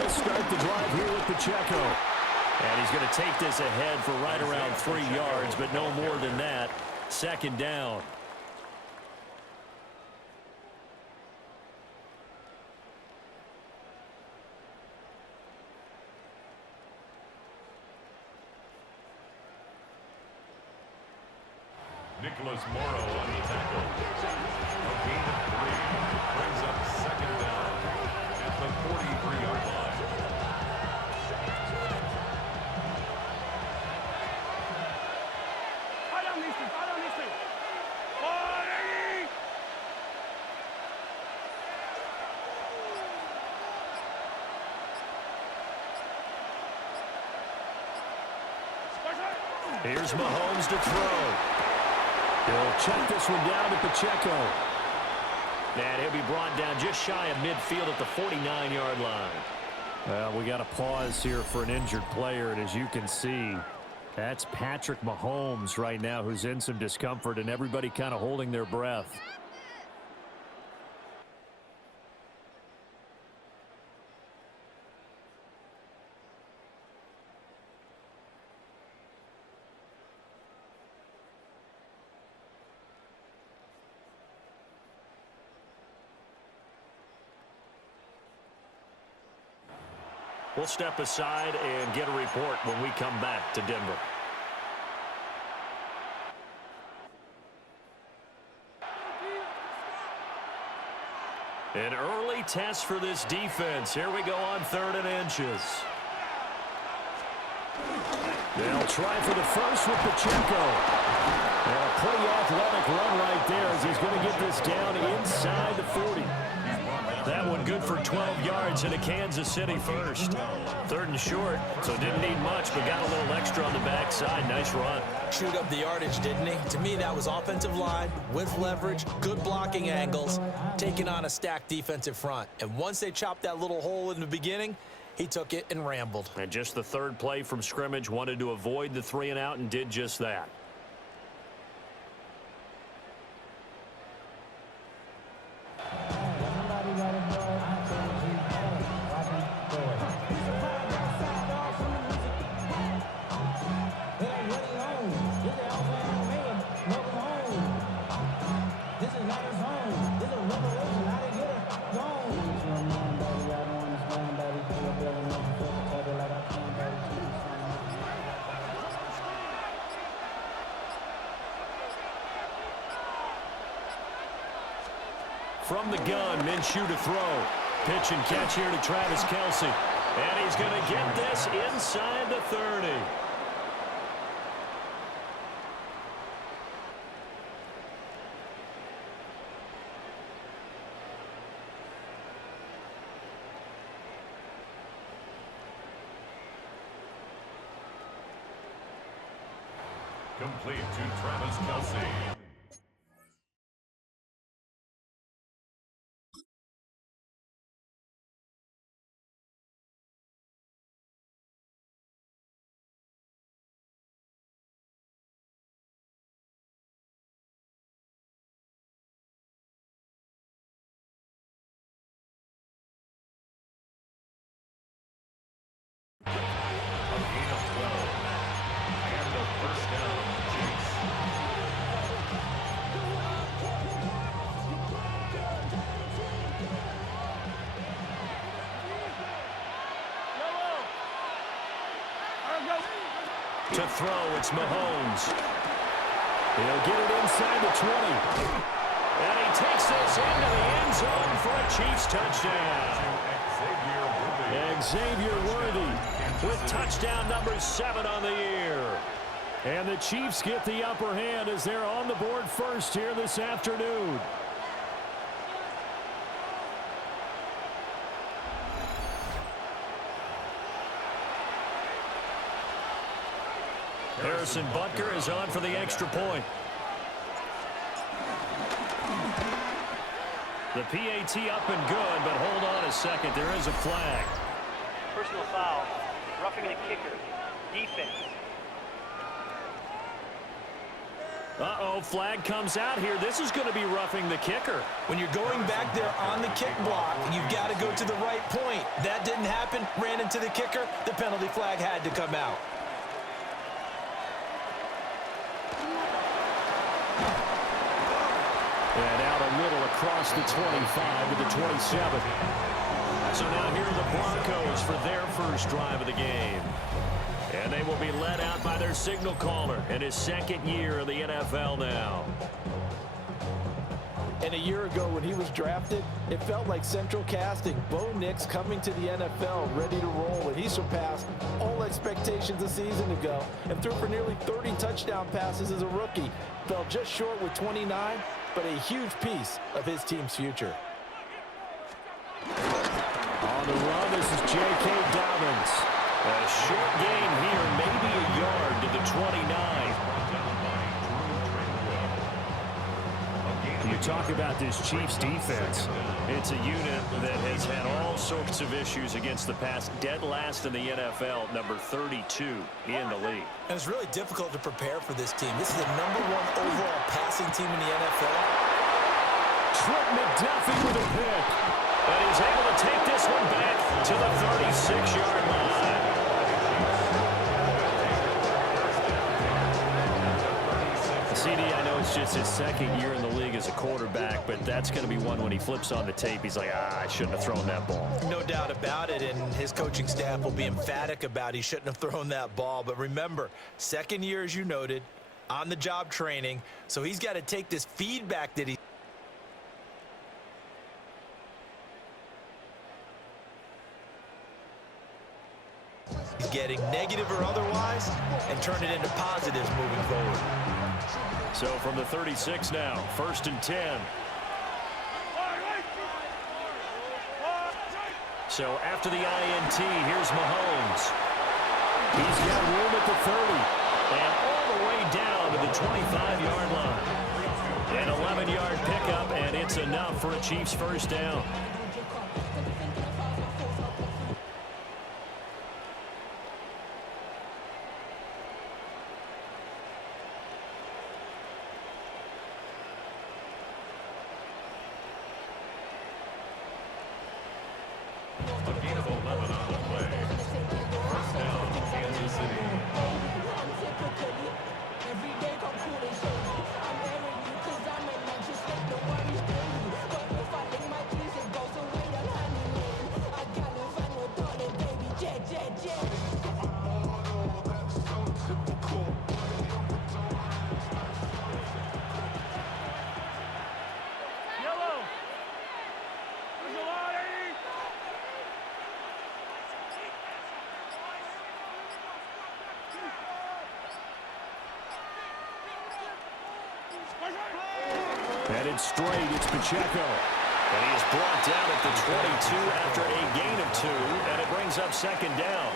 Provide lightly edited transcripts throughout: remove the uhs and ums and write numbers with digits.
He'll start the drive here with Pacheco. And he's going to take this ahead for right around 3 yards, but no more than that. Second down. Nicholas Morrow on the tackle. A gain of 3 brings up second down at the 43-yard line. Here's Mahomes to throw. He'll check this one down to Pacheco. And he'll be brought down just shy of midfield at the 49-yard line. Well, we got a pause here for an injured player, and as you can see, that's Patrick Mahomes right now who's in some discomfort, and everybody kind of holding their breath. We'll step aside and get a report when we come back to Denver. An early test for this defense. Here we go on 3rd and inches. They'll try for the first with Pacheco. And a pretty athletic run right there as he's going to get this down inside the 40. That one good for 12 yards in a Kansas City first. 3rd and short, so didn't need much, but got a little extra on the backside. Nice run. Chewed up the yardage, didn't he? To me, that was offensive line with leverage, good blocking angles, taking on a stacked defensive front. And once they chopped that little hole in the beginning, he took it and rambled. And just the 3rd play from scrimmage, wanted to avoid the 3 and out and did just that. From the gun, Minshew to throw. Pitch and catch here to Travis Kelce. And he's going to get this inside the 30. Complete to Travis Kelce. To throw, it's Mahomes. He'll get it inside the 20. And he takes this into the end zone for a Chiefs touchdown. Xavier Worthy with touchdown number 7 on the year. And the Chiefs get the upper hand as they're on the board first here this afternoon. Harrison Butker is on for the extra point. The PAT up and good, but hold on a second. There is a flag. Personal foul. Roughing the kicker. Defense. Uh-oh, flag comes out here. This is going to be roughing the kicker. When you're going back there on the kick block, you've got to go to the right point. point. That didn't happen. Ran into the kicker. The penalty flag had to come out. And out a little across the 25 to the 27. So now here are the Broncos for their first drive of the game. And they will be led out by their signal caller in his second year in the NFL now. And a year ago when he was drafted, it felt like central casting. Bo Nix coming to the NFL ready to roll, and he surpassed all expectations a season ago and threw for nearly 30 touchdown passes as a rookie. Fell just short with 29, but a huge piece of his team's future. On the run, this is J.K. Dobbins. A short gain here, maybe a yard to the 29. You talk about this Chiefs defense. It's a unit that has had all sorts of issues against the pass. Dead last in the NFL, number 32 in the league. And it's really difficult to prepare for this team. This is the #1 overall passing team in the NFL. Trent McDuffie with a pick. And he's able to take this one back to the 36-yard line. CD, I know it's just his second year in the league as a quarterback, but that's going to be one when he flips on the tape. He's like, I shouldn't have thrown that ball. No doubt about it, and his coaching staff will be emphatic about he shouldn't have thrown that ball. But remember, second year, as you noted, on-the-job training, so he's got to take this feedback that he's getting, negative or otherwise, and turn it into positives moving forward. So from the 36 now, 1st and 10. So after the INT, here's Mahomes. He's got room at the 30. And all the way down to the 25-yard line. An 11-yard pickup, and it's enough for a Chiefs first down. A gain of 11 on the play. First down, Kansas City. Headed straight, it's Pacheco. And he is brought down at the 22 after a gain of 2, and it brings up second down.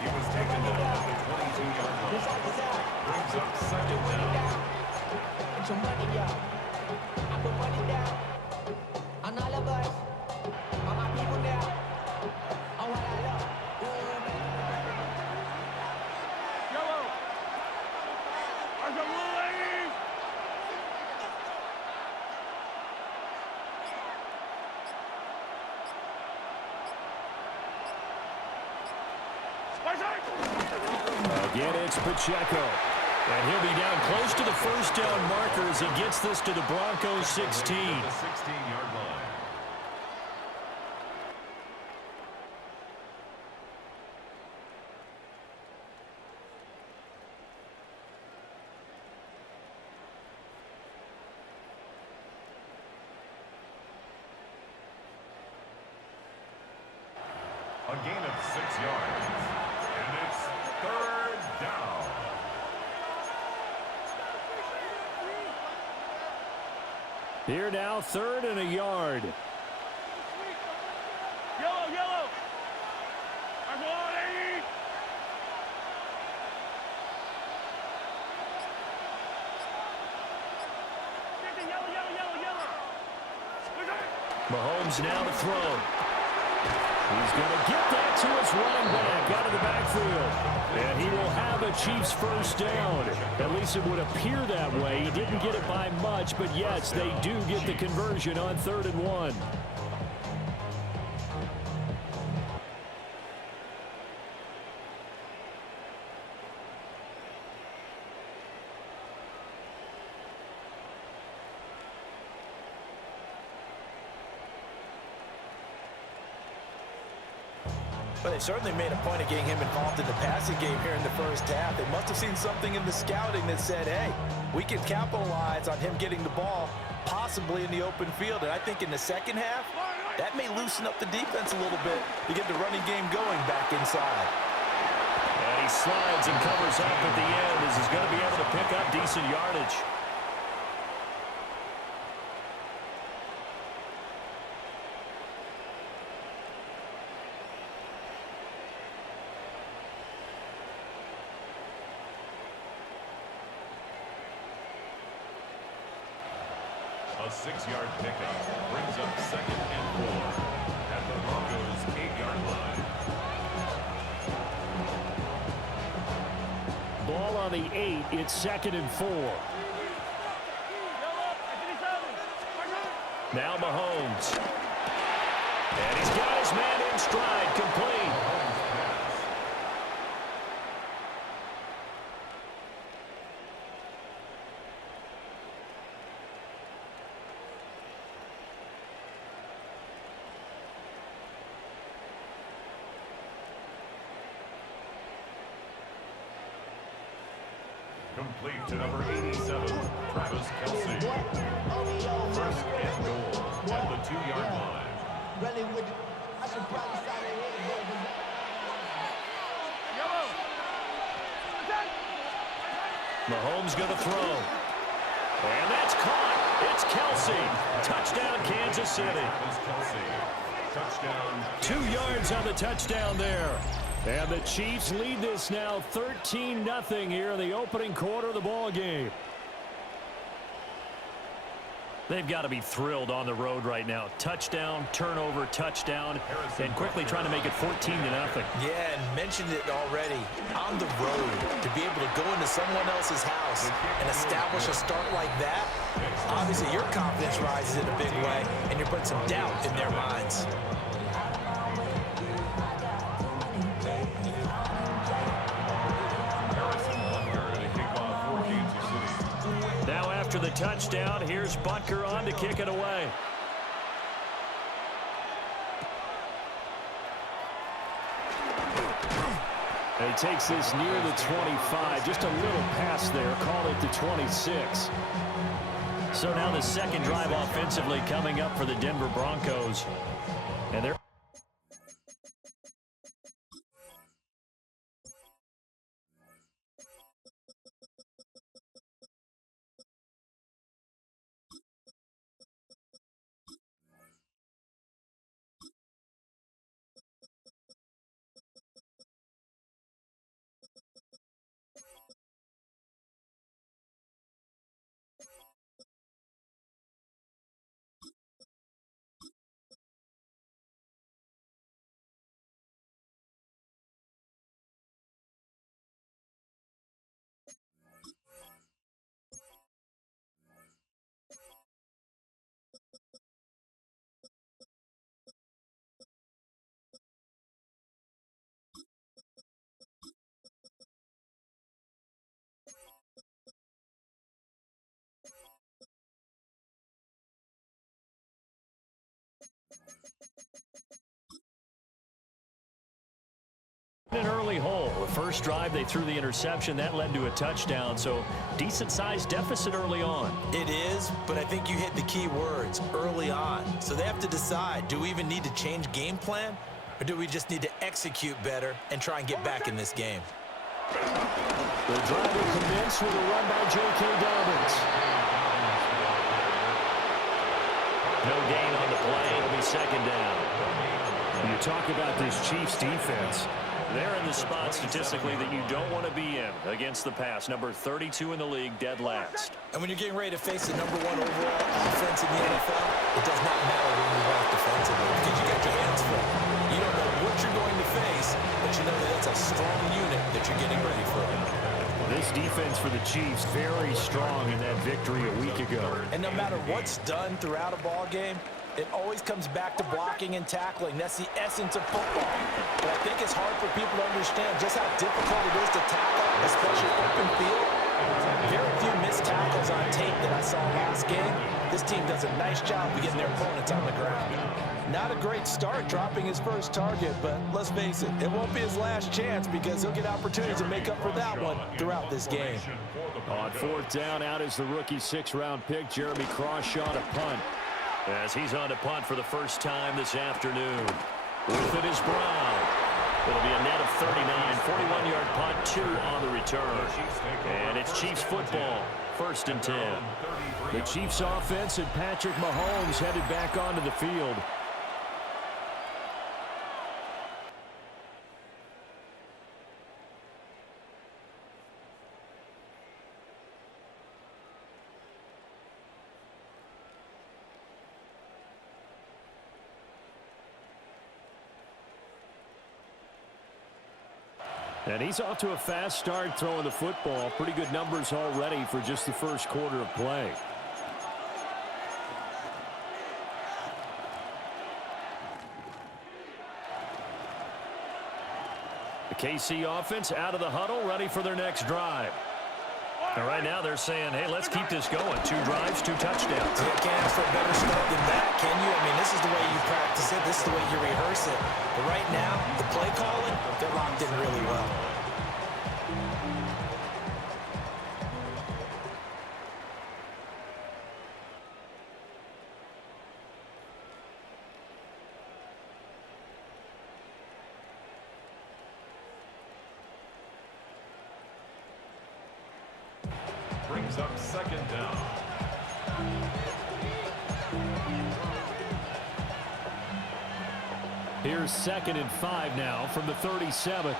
He was taken down at the 22-yard line. Brings up second down. Some money, y'all. I put money down on all of us, on my people now, on what I love. Yellow. Are the blue ladies? Again, it's Pacheco. And he'll be down close to the first down marker as he gets this to the Broncos 16. The 16-yard line. A gain of 6 yards. And it's third down. Here now, 3rd and a yard. Yellow, yellow. I'm on 8. Mahomes now to throw. He's going to get that to his running back out of the backfield. And he will have a Chiefs first down. At least it would appear that way. He didn't get it by much, but yes, they do get the conversion on 3rd and 1. But they certainly made a point of getting him involved in the passing game here in the first half. They must have seen something in the scouting that said, hey, we can capitalize on him getting the ball, possibly in the open field. And I think in the second half, that may loosen up the defense a little bit to get the running game going back inside. And he slides and covers up at the end as he's going to be able to pick up decent yardage. A 6-yard pickup brings up 2nd and 4 at the Broncos' 8-yard line. Ball on the 8. It's 2nd and 4. Now Mahomes. And he's got his man in stride, complete. Complete to number 87, Travis Kelce. 1st and goal at the 2-yard line. Mahomes going to throw. And that's caught. It's Kelce. Touchdown, Kansas City. Travis Kelce. Touchdown. 2 yards on the touchdown there. And the Chiefs lead this now 13-0 here in the opening quarter of the ball game. They've got to be thrilled on the road right now. Touchdown, turnover, touchdown, and quickly trying to make it 14-0. Yeah, and mentioned it already. On the road, to be able to go into someone else's house and establish a start like that, obviously your confidence rises in a big way, and you're putting some doubt in their minds. Now after the touchdown, here's Butker on to kick it away. And he takes this near the 25. Just a little pass there. Call it the 26. So now the second drive offensively coming up for the Denver Broncos. And they're an early hole. The first drive, they threw the interception. That led to a touchdown, so decent-sized deficit early on. It is, but I think you hit the key words, early on. So they have to decide, do we even need to change game plan, or do we just need to execute better and try and get back in this game? The drive will commence with a run by J.K. Dobbins. No gain on the play. It'll be 2nd down. You talk about this Chiefs defense. They're in the spot statistically that you don't want to be in against the pass. Number 32 in the league, dead last. And when you're getting ready to face the #1 overall offense in the NFL, it does not matter when you rank defensively because you got your hands full. You don't know for the Chiefs. Very strong in that victory a week ago. And no matter what's done throughout a ball game, it always comes back to blocking and tackling. That's the essence of football. But I think it's hard for people to understand just how difficult it is to tackle, especially open field. Very few missed tackles on tape that I saw last game. This team does a nice job of getting their opponents on the ground. Not a great start dropping his first target, but let's face it, it won't be his last chance because he'll get opportunities to make up for that one throughout this game. On fourth down, out is the rookie sixth-round pick, Jeremy Crawshaw, to punt. As he's on to punt for the first time this afternoon. With it is Brown. It'll be a net of 39, 41-yard punt, 2 on the return. And it's Chiefs football, 1st and 10. The Chiefs offense and Patrick Mahomes headed back onto the field. And he's off to a fast start throwing the football. Pretty good numbers already for just the first quarter of play. The KC offense out of the huddle, ready for their next drive. And right now they're saying, hey, let's keep this going. 2 drives, 2 touchdowns. You can't ask for a better start than that, can you? I mean, this is the way you practice it. This is the way you rehearse it. But right now, the play calling, they're locked in really well. Brings up 2nd down. Here's 2nd and 5 now from the 37.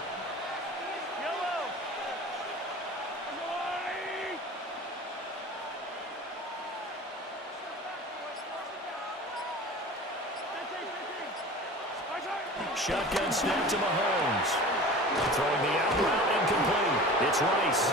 Shotgun snap to Mahomes. Throwing the out route incomplete. It's Rice.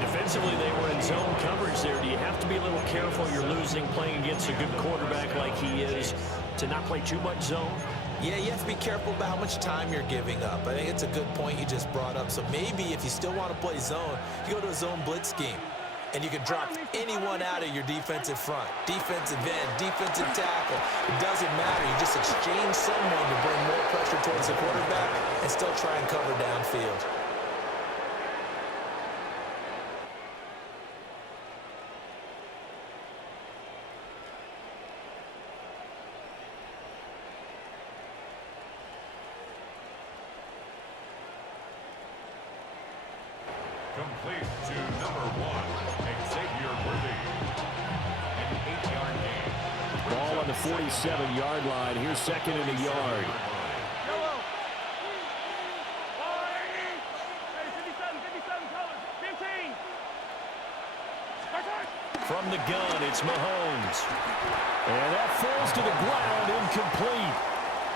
Defensively, they were in zone coverage there. Do you have to be a little careful? You're losing, playing against a good quarterback like he is, to not play too much zone? Yeah, you have to be careful about how much time you're giving up. I think it's a good point you just brought up. So maybe if you still want to play zone, you go to a zone blitz scheme. And you can drop anyone out of your defensive front. Defensive end, defensive tackle. It doesn't matter. You just exchange someone to bring more pressure towards the quarterback and still try and cover downfield. Complete to number 1, Xavier Worthy. An 8-yard gain. Ball on the 47-yard line. Here's 2nd and a yard. From the gun, it's Mahomes. And that falls to the ground, incomplete.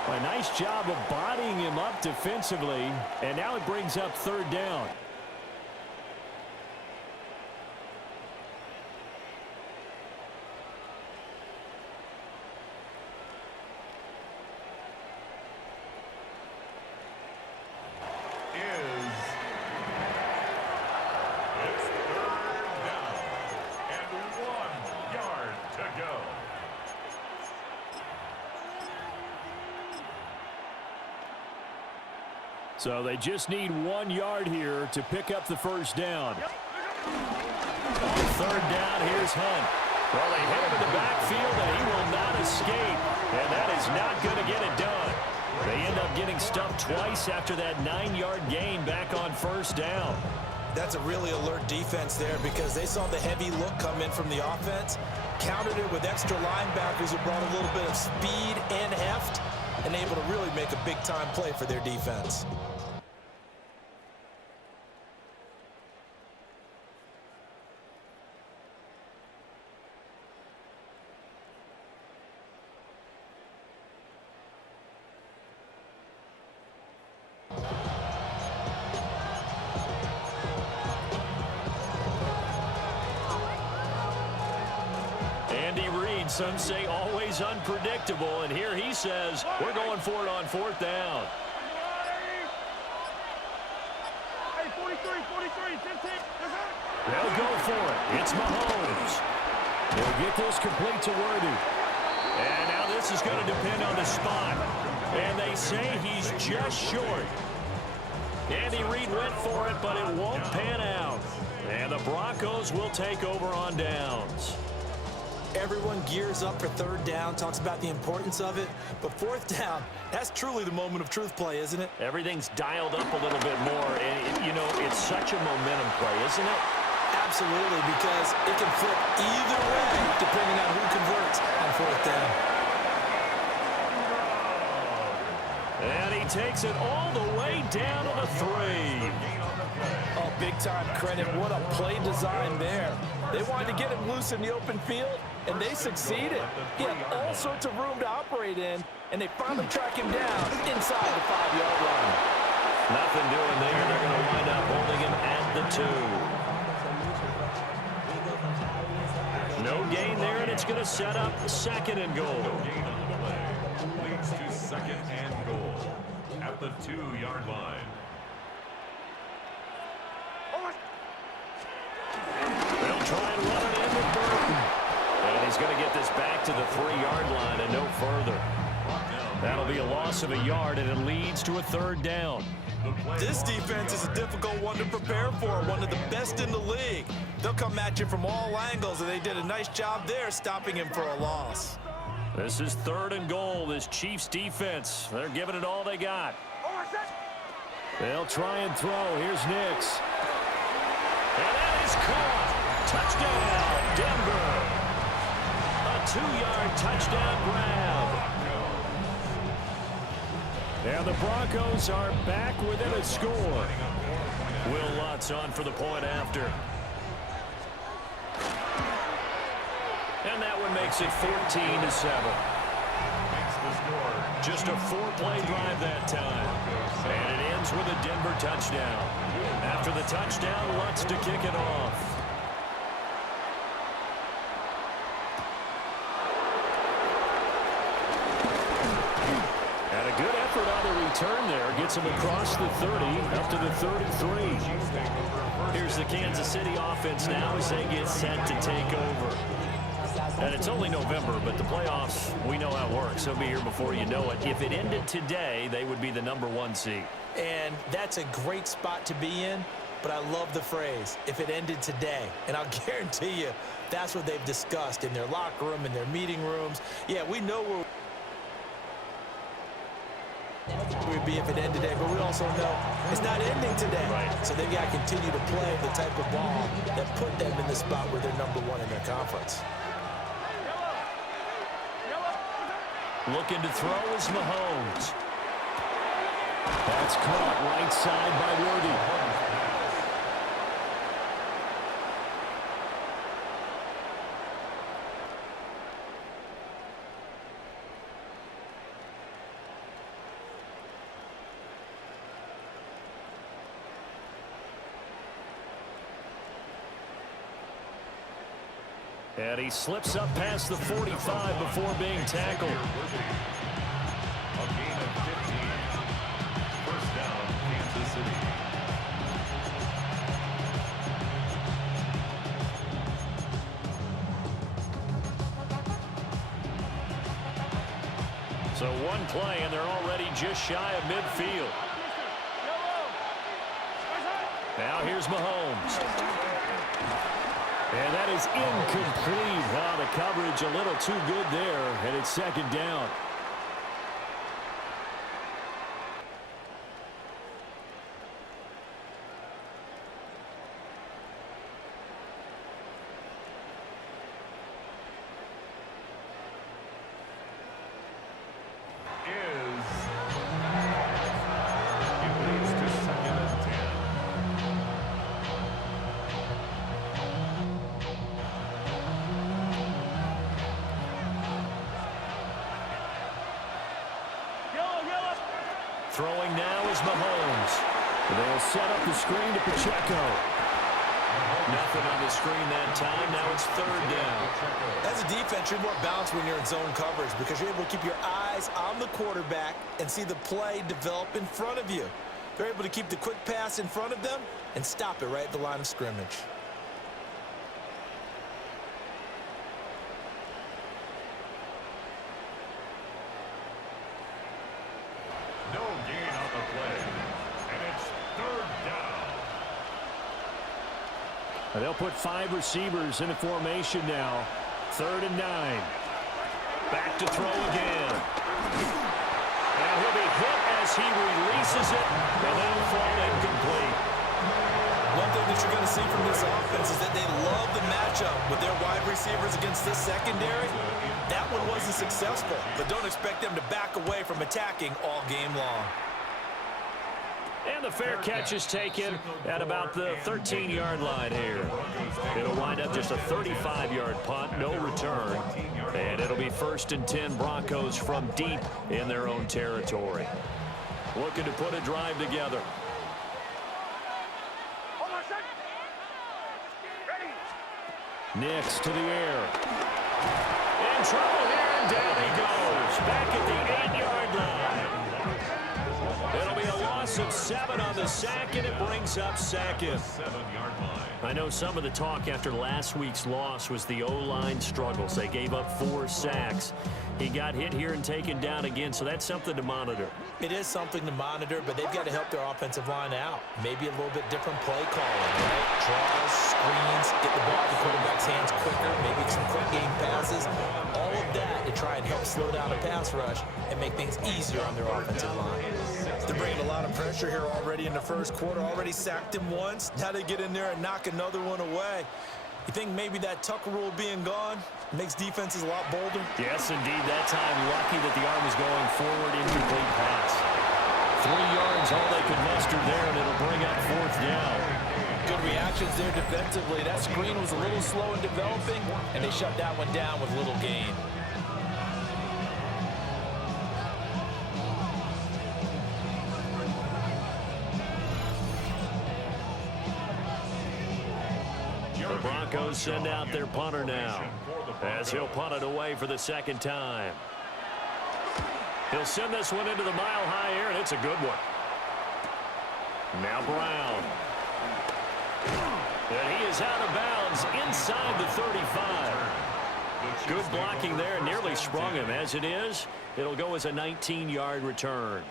A nice job of bodying him up defensively. And now it brings up 3rd down. So they just need 1 yard here to pick up the first down. On 3rd down, here's Hunt. Well, they hit him in the backfield, and he will not escape. And that is not going to get it done. They end up getting stuffed twice after that 9-yard gain back on 1st down. That's a really alert defense there because they saw the heavy look come in from the offense, countered it with extra linebackers who brought a little bit of speed and heft, and able to really make a big-time play for their defense. Andy Reid, some say always unpredictable, and here he says we're going for it on 4th down. Hey, 43, 15. They'll go for it. It's Mahomes. He'll get this complete to Worthy. And now this is going to depend on the spot. And they say he's just short. Andy Reid went for it, but it won't pan out. And the Broncos will take over on downs. Everyone gears up for 3rd down, talks about the importance of it. But 4th down, that's truly the moment of truth play, isn't it? Everything's dialed up a little bit more. And, you know, it's such a momentum play, isn't it? Absolutely, because it can flip either way depending on who converts on 4th down. And he takes it all the way down to the 3. Oh, big-time credit. What a play design there. They wanted to get him loose in the open field, and they succeeded. He had all sorts of room to operate in, and they finally track him down inside the 5-yard line. Nothing doing there. They're going to wind up holding him at the 2. No gain there, and it's going to set up 2nd and goal. Gain on the play. Leads to 2nd and goal at the 2-yard line. They'll try and run it in with Burton. And he's going to get this back to the 3-yard line and no further. That'll be a loss of a yard, and it leads to a 3rd down. This defense is a difficult one to prepare for, one of the best in the league. They'll come at you from all angles, and they did a nice job there stopping him for a loss. This is 3rd and goal. This Chiefs defense, they're giving it all they got. They'll try and throw. Here's Nix. And that is caught. Touchdown, Denver. A 2-yard touchdown grab. And the Broncos are back within a score. Will Lutz on for the point after. And that one makes it 14-7. Just a 4-play drive that time. And it ends with a Denver touchdown. After the touchdown, Lutz to kick it off. And a good effort on the return there. Gets him across the 30, up to the 33. Here's the Kansas City offense now as they get set to take over. And it's only November, but the playoffs, we know how it works. They'll be here before you know it. If it ended today, they would be the #1 seed. And that's a great spot to be in, but I love the phrase, if it ended today. And I'll guarantee you, that's what they've discussed in their locker room, in their meeting rooms. Yeah, we know where we'd be if it ended today, but we also know it's not ending today. Right. So they've got to continue to play the type of ball that put them in the spot where they're #1 in their conference. Looking to throw is Mahomes. That's caught right side by Worthy. And he slips up past the 45 before being tackled. A gain of 15. First down, Kansas City. So one play, and they're already just shy of midfield. Now here's Mahomes. And that is incomplete. Wow, the coverage a little too good there, and it's 2nd down. Is Throwing now is Mahomes. They'll set up the screen to Pacheco. Nothing on the screen that time. Now it's third down. As a defense, you're more balanced when you're in zone coverage because you're able to keep your eyes on the quarterback and see the play develop in front of you. They're able to keep the quick pass in front of them and stop it right at the line of scrimmage. No gain on the play. And it's third down. They'll put 5 receivers in a formation now. 3rd and 9. Back to throw again. And he'll be hit as he releases it, and that'll fall incomplete. One thing that you're going to see from this offense is that they love the matchup with their wide receivers against this secondary. That one wasn't successful, but don't expect them to back away from attacking all game long. And the fair catch is taken at about the 13-yard line here. It'll wind up just a 35-yard punt, no return. And it'll be 1st and 10 Broncos from deep in their own territory. Looking to put a drive together. Nix to the air. In trouble here, and down he goes. Back at the 8-yard line. It'll be a loss of 7 on the sack, and it brings up second. 7-yard line. I know some of the talk after last week's loss was the O-line struggles. They gave up 4 sacks. He got hit here and taken down again, so that's something to monitor. It is something to monitor, but they've got to help their offensive line out. Maybe a little bit different play calling, right? Draws, screens, get the ball in the quarterback's hands quicker, maybe some quick game passes. All of that to try and help slow down a pass rush and make things easier on their offensive line. They're bringing a lot of pressure here already in the first quarter. Already sacked him once. Now they get in there and knock another one away. You think maybe that Tucker rule being gone makes defenses a lot bolder? Yes, indeed. That time, lucky that the arm was going forward, incomplete pass. 3 yards, all they could muster there, and it'll bring up 4th down. Good reactions there defensively. That screen was a little slow in developing, and they shut that one down with little gain. The Broncos send out their punter now, as he'll punt it away for the 2nd time. He'll send this one into the mile-high air, and it's a good one. Now Brown. And he is out of bounds inside the 35. Good blocking there, nearly sprung him. As it is, it'll go as a 19-yard return.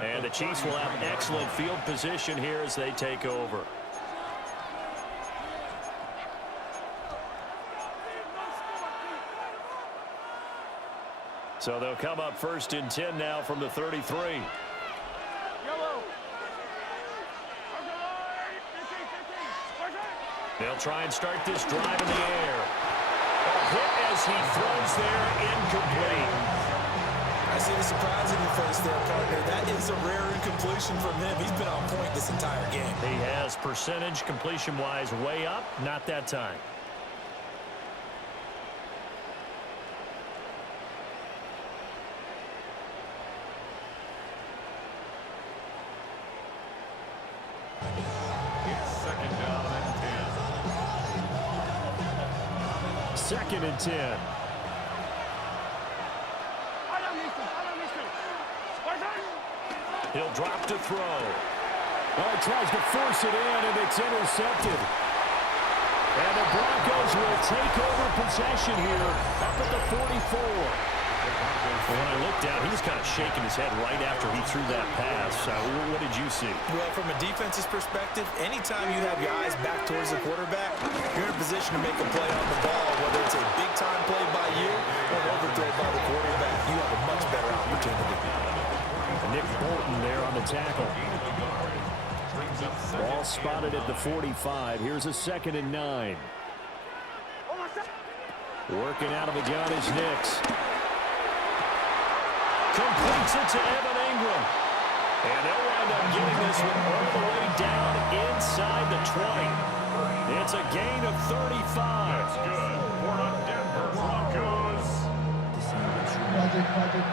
And the Chiefs will have excellent field position here as they take over. So they'll come up 1st and 10 now from the 33. They'll try and start this drive in the air. A hit as he throws there, incomplete. I see the surprise in your face there, partner. That is a rare incompletion from him. He's been on point this entire game. He has percentage completion-wise way up, not that time. It's 2nd down and 10. 2nd and 10. He'll drop to throw. Oh, he tries to force it in, and it's intercepted. And the Broncos will take over possession here up at the 44. When I looked down, he was kind of shaking his head right after he threw that pass. What did you see? Well, from a defense's perspective, anytime you have your eyes back towards the quarterback, you're in a position to make a play on the ball, whether it's a big-time play by you or an overthrow by the quarterback. You have a much better opportunity. Nick Bolton there on the tackle. Ball spotted at the 45. Here's a 2nd and 9. Working out of the gun is Nix. Completes it to Evan Ingram. And they'll wind up getting this one all the way down inside the 20. It's a gain of 35. That's good for the Denver Broncos.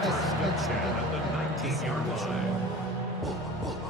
First and 10 at the 19-yard line.